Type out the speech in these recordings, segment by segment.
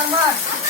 Marmar.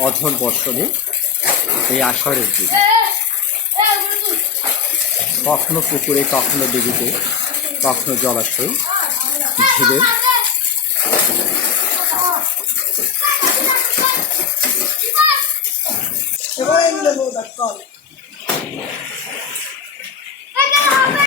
অঝর বর্ষণে এই আষাঢ়ের দিন। কখনো পুকুরে কখনো দিঘিতে কখনো জলাশয় ঝিলে